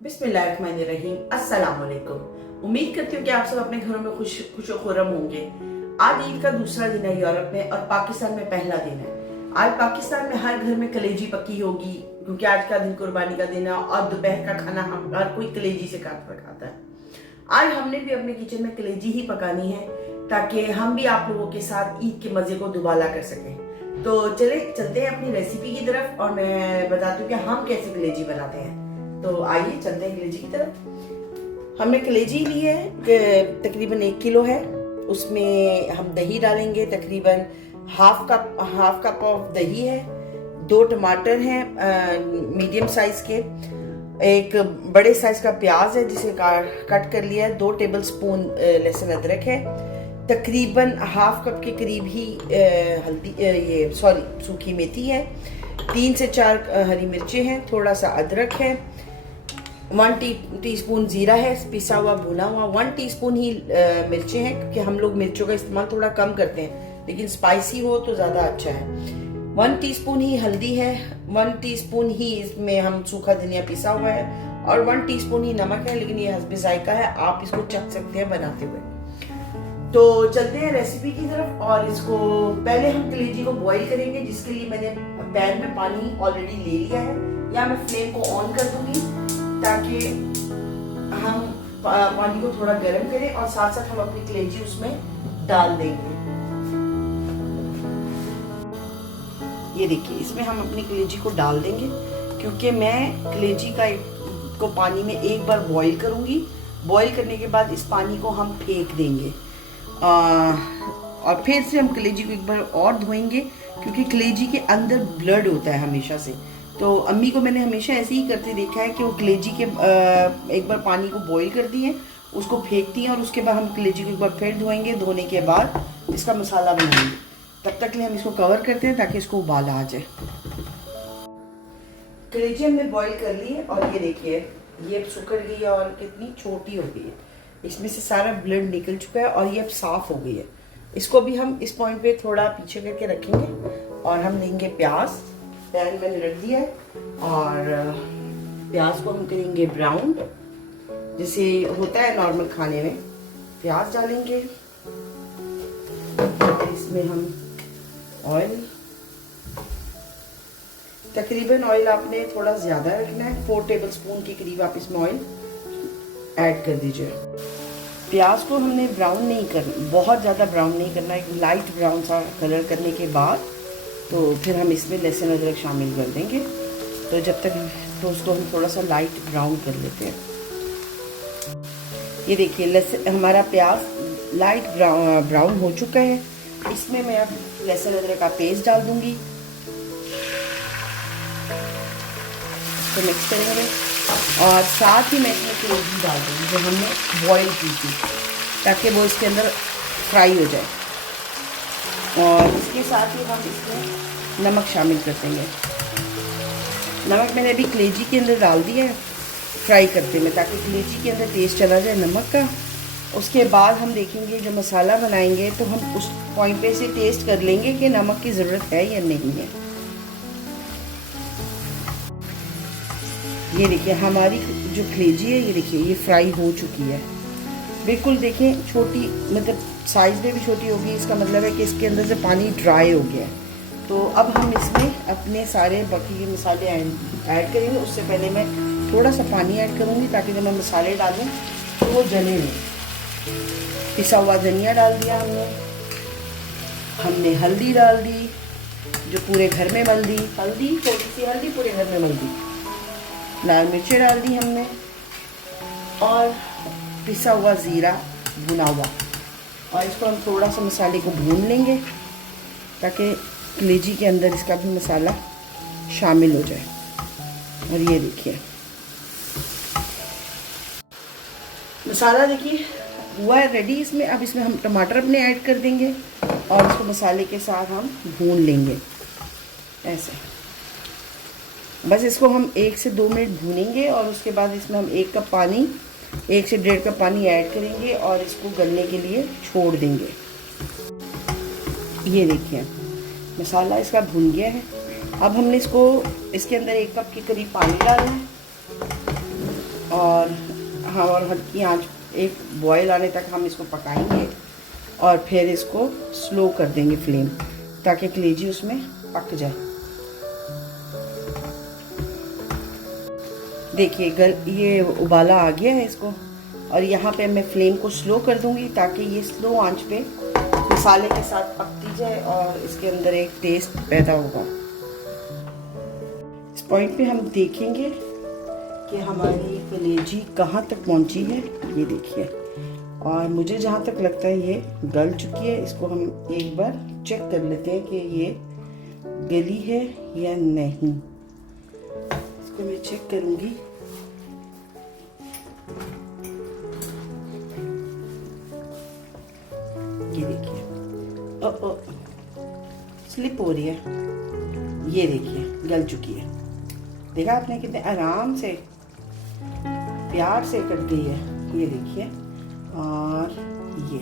बिस्मिल्लाहिर्रहमानिर्रहीम। अस्सलाम वालेकुम। उम्मीद करती हूँ कि आप सब अपने घरों में खुश खुर्रम होंगे। आज ईद का दूसरा दिन है यूरोप में और पाकिस्तान में पहला दिन है। आज पाकिस्तान में हर घर में कलेजी पकी होगी क्योंकि आज का दिन कुर्बानी का दिन है और दोपहर का खाना हम हर कोई कलेजी से खाता है। आज हमने भी अपने किचन में कलेजी ही पकानी है ताकि हम भी आप लोगों के साथ ईद के मजे को दुबाला कर सकें। तो चलते हैं अपनी रेसिपी की तरफ और मैं बताती हूँ कि हम कैसे कलेजी बनाते हैं। तो आइए चलते हैं कलेजी की तरफ। हमने कलेजी ली है, तकरीबन 1 किलो है। उसमें हम दही डालेंगे, तकरीबन हाफ कप ऑफ दही है। 2 टमाटर हैं मीडियम साइज के। एक बड़े साइज का प्याज है जिसे कट कर लिया है। 2 टेबल स्पून लहसुन अदरक है। तकरीबन हाफ कप के करीब ही सूखी मेथी है। 3 से 4 हरी मिर्चें हैं। थोड़ा सा अदरक है। 1 टीस्पून जीरा है, पिसा हुआ भुना हुआ। 1 टीस्पून ही मिर्चें हैं क्योंकि हम लोग मिर्चों का इस्तेमाल थोड़ा कम करते हैं, लेकिन स्पाइसी हो तो ज़्यादा अच्छा है। 1 टीस्पून ही हल्दी है। 1 टीस्पून ही इसमें हम सूखा धनिया पिसा हुआ है और 1 टीस्पून ही नमक है, लेकिन ये हस्बे जायका है, आप इसको चख सकते हैं बनाते हुए। तो चलते हैं रेसिपी की तरफ। और इसको पहले हम कलेजी को बॉईल करेंगे, जिसके लिए मैंने पैन में पानी ऑलरेडी ले लिया है। या मैं फ्लेम को ऑन कर दूंगी ताकि हम पानी को थोड़ा गर्म करें और साथ साथ हम अपनी कलेजी उसमें डाल देंगे। ये देखिए, इसमें हम अपनी कलेजी को डाल देंगे क्योंकि मैं कलेजी को पानी में एक बार बॉईल करूंगी। बॉईल करने के बाद इस पानी को हम फेंक देंगे और फिर से हम कलेजी को एक बार और धोएंगे क्योंकि कलेजी के अंदर ब्लड होता है हमेशा से। तो अम्मी को मैंने हमेशा ऐसे ही करते देखा है कि वो कलेजी के एक बार पानी को बॉईल करती हैं, उसको फेंकती हैं और उसके बाद हम कलेजी को एक बार फिर धोएंगे। धोने के बाद इसका मसाला बनाएंगे। तब तक के लिए हम इसको कवर करते हैं ताकि इसको उबाल आ जाए। कलेजी हमने बॉईल कर ली है और ये देखिए, ये सुखड़ गई है और कितनी छोटी हो गई है। इसमें से सारा ब्लड निकल चुका है और ये अब साफ हो गई है। इसको भी हम इस पॉइंट पे थोड़ा पीछे करके रखेंगे और हम लेंगे प्याज। पैन मैंने रख दिया है और प्याज को हम करेंगे ब्राउन, जैसे होता है नॉर्मल खाने में। प्याज डालेंगे, इसमें हम ऑयल, तकरीबन ऑयल आपने थोड़ा ज्यादा रखना है। 4 टेबल स्पून के करीब आप इसमें ऑयल ऐड कर दीजिए। प्याज को हमने ब्राउन नहीं करना, बहुत ज़्यादा ब्राउन नहीं करना, एक लाइट ब्राउन सा कलर करने के बाद तो फिर हम इसमें लहसुन अदरक शामिल कर देंगे। तो जब तक तो उसको हम थोड़ा सा लाइट ब्राउन कर लेते हैं। ये देखिए, हमारा प्याज लाइट ब्राउन हो चुका है। इसमें मैं अब लहसुन अदरक का पेस्ट डाल दूंगी। इसको मिक्स करेंगे और साथ ही मैं इसमें कलेजी डाल दूँगी जो हमने बॉईल की थी, ताकि वो इसके अंदर फ्राई हो जाए। और इसके साथ ही हम इसमें नमक शामिल कर देंगे। नमक मैंने अभी कलेजी के अंदर डाल दिया है फ्राई करते में, ताकि कलेजी के अंदर टेस्ट चला जाए नमक का। उसके बाद हम देखेंगे जब मसाला बनाएंगे तो हम उस पॉइंट पे से टेस्ट कर लेंगे कि नमक की ज़रूरत है या नहीं है। ये देखिए, हमारी जो कलेजी है, ये देखिए ये फ्राई हो चुकी है बिल्कुल। देखें, छोटी मतलब साइज़ में भी छोटी होगी, इसका मतलब है कि इसके अंदर से पानी ड्राई हो गया है। तो अब हम इसमें अपने सारे बाकी के मसाले ऐड करेंगे। उससे पहले मैं थोड़ा सा पानी ऐड करूँगी ताकि जब मैं मसाले डालूँ तो वो जले नहीं। पिसा हुआ धनिया डाल दिया हमने हल्दी डाल दी जो पूरे घर में मल दी, हल्दी थोड़ी सी हल्दी पूरे घर में मल दी। लाल मिर्चें डाल दी हमने और पिसा हुआ ज़ीरा भुना हुआ। और इसको हम थोड़ा सा मसाले को भून लेंगे ताकि कलेजी के अंदर इसका भी मसाला शामिल हो जाए। और ये देखिए, मसाला देखिए हुआ है रेडी। इसमें अब इसमें हम टमाटर अपने ऐड कर देंगे और इसको मसाले के साथ हम भून लेंगे ऐसे। बस इसको हम 1 से 2 मिनट भूनेंगे और उसके बाद इसमें हम 1 कप पानी, 1 से 1.5 कप पानी ऐड करेंगे और इसको गलने के लिए छोड़ देंगे। ये देखिए, मसाला इसका भुन गया है। अब हमने इसको इसके अंदर 1 कप के करीब पानी डालना है हाँ, और हल्की आंच एक बॉयल आने तक हम इसको पकाएंगे और फिर इसको स्लो कर देंगे फ्लेम, ताकि कलेजी उसमें पक जाए। देखिए ये उबाला आ गया है इसको, और यहाँ पे मैं फ्लेम को स्लो कर दूंगी ताकि ये स्लो आंच पे मसाले के साथ पकती जाए और इसके अंदर एक टेस्ट पैदा होगा। इस पॉइंट पे हम देखेंगे कि हमारी कलेजी कहाँ तक पहुँची है। ये देखिए, और मुझे जहाँ तक लगता है ये गल चुकी है। इसको हम एक बार चेक कर लेते हैं कि ये गली है या नहीं। इसको मैं चेक करूँगी। ये देखिए, स्लिप हो रही है। ये देखिए गल चुकी है। देखा आपने कितने आराम से प्यार से कट गई है। ये देखिए, और ये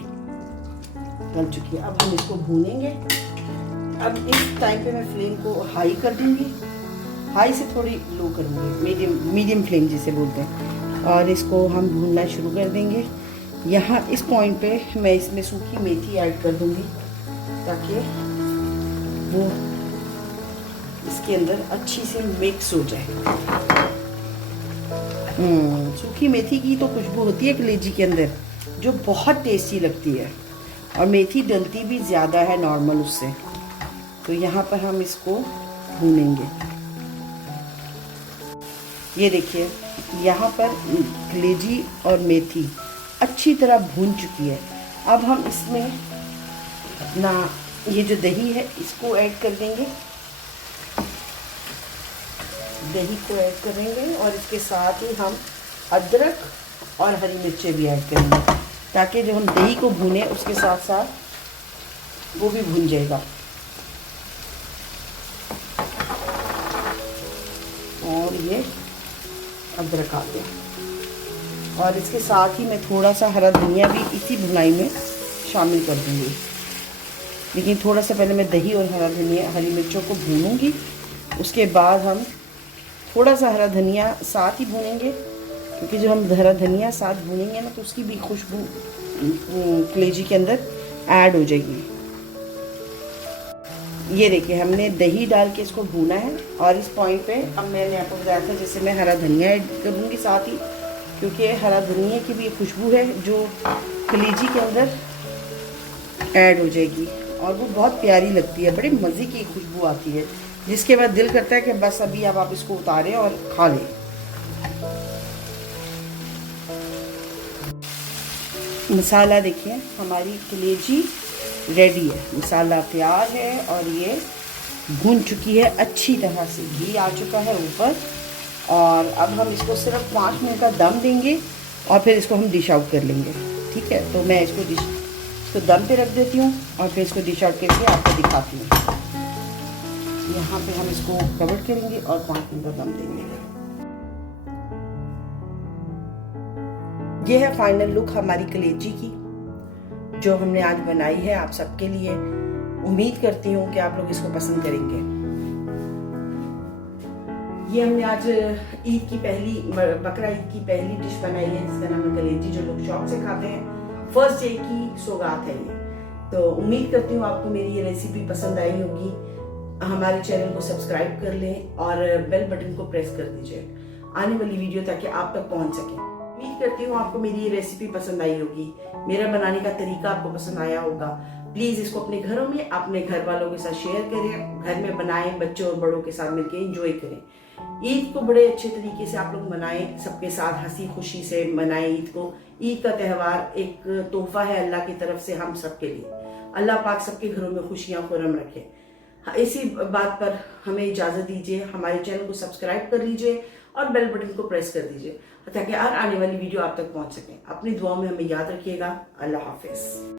गल चुकी है। अब हम इसको भूनेंगे। अब इस टाइम पे मैं फ्लेम को हाई कर दूंगी, हाई से थोड़ी लो करूंगी, मीडियम फ्लेम जिसे बोलते हैं, और इसको हम भूनना शुरू कर देंगे। यहाँ इस पॉइंट पे मैं इसमें सूखी मेथी ऐड कर दूंगी ताकि वो इसके अंदर अच्छी से मिक्स हो जाए। सूखी मेथी की तो खुशबू होती है कलेजी के अंदर, जो बहुत टेस्टी लगती है, और मेथी डलती भी ज़्यादा है नॉर्मल उससे। तो यहाँ पर हम इसको भूनेंगे। ये देखिए, यहाँ पर कलेजी और मेथी अच्छी तरह भून चुकी है। अब हम इसमें ना ये जो दही है इसको ऐड कर देंगे। दही को ऐड करेंगे और इसके साथ ही हम अदरक और हरी मिर्चें भी ऐड करेंगे, ताकि जब हम दही को भूने उसके साथ साथ वो भी भून जाएगा। और ये अदरक आ गया, और इसके साथ ही मैं थोड़ा सा हरा धनिया भी इसी भुनाई में शामिल कर दूँगी। लेकिन थोड़ा सा पहले मैं दही और हरी मिर्चों को भूनूंगी। उसके बाद हम थोड़ा सा हरा धनिया साथ ही भूनेंगे, क्योंकि जब हम हरा धनिया साथ भूनेंगे ना तो उसकी भी खुशबू कलेजी के अंदर ऐड हो जाएगी। ये देखिए, हमने दही डाल के इसको भूना है, और इस पॉइंट पे अब मैंने आपको बताया था जैसे मैं हरा धनिया ऐड करूँगी साथ ही, क्योंकि हरा धनिया की भी एक खुशबू है जो कलेजी के अंदर ऐड हो जाएगी, और वो बहुत प्यारी लगती है, बड़ी मज़े की खुशबू आती है, जिसके बाद दिल करता है कि बस अभी अब आप इसको उतारें और खा लें। मसाला देखिए, हमारी कलेजी रेडी है, मसाला तैयार है, और ये भून चुकी है अच्छी तरह से, घी आ चुका है ऊपर। और अब हम इसको सिर्फ 5 मिनट का दम देंगे और फिर इसको हम डिश आउट कर लेंगे। ठीक है, तो मैं इसको दम पे रख देती हूँ और फिर इसको डिश आउट करके आपको दिखाती हूँ। यहाँ पे हम इसको कवर करेंगे और 5 मिनट का दम देंगे। ये है फाइनल लुक हमारी कलेजी की, जो हमने आज बनाई है आप सबके लिए। उम्मीद करती हूँ कि आप लोग इसको पसंद करेंगे। ये हमने आज ईद की पहली बकरा ईद की पहली डिश बनाई है, जिसका नाम है कलेजी, जो लोग शौक से खाते हैं। फर्स्ट डे की सौगात है ये। तो उम्मीद करती हूँ आपको मेरी ये रेसिपी पसंद आई होगी। हमारे चैनल को सब्सक्राइब कर लें और बेल बटन को प्रेस कर दीजिए आने वाली वीडियो ताकि आप तक पहुंच सके। उम्मीद करती हूँ आपको मेरी ये रेसिपी पसंद आई होगी, मेरा बनाने का तरीका आपको पसंद आया होगा। प्लीज इसको अपने घरों में अपने घर वालों के साथ शेयर करें, घर में बनाएं, बच्चों और बड़ों के साथ मिलकर एंजॉय करें। ईद को बड़े अच्छे तरीके से आप लोग मनाएं, सबके साथ हंसी खुशी से मनाएं ईद को। ईद का त्यौहार एक तोहफा है अल्लाह की तरफ से हम सबके लिए। अल्लाह पाक सबके घरों में खुशियां खुर्रम रखे। इसी बात पर हमें इजाजत दीजिए, हमारे चैनल को सब्सक्राइब कर लीजिए और बेल बटन को प्रेस कर दीजिए ताकि हर आने वाली वीडियो आप तक पहुंच सके। अपनी दुआओं में हमें याद रखिएगा। अल्लाह हाफिज।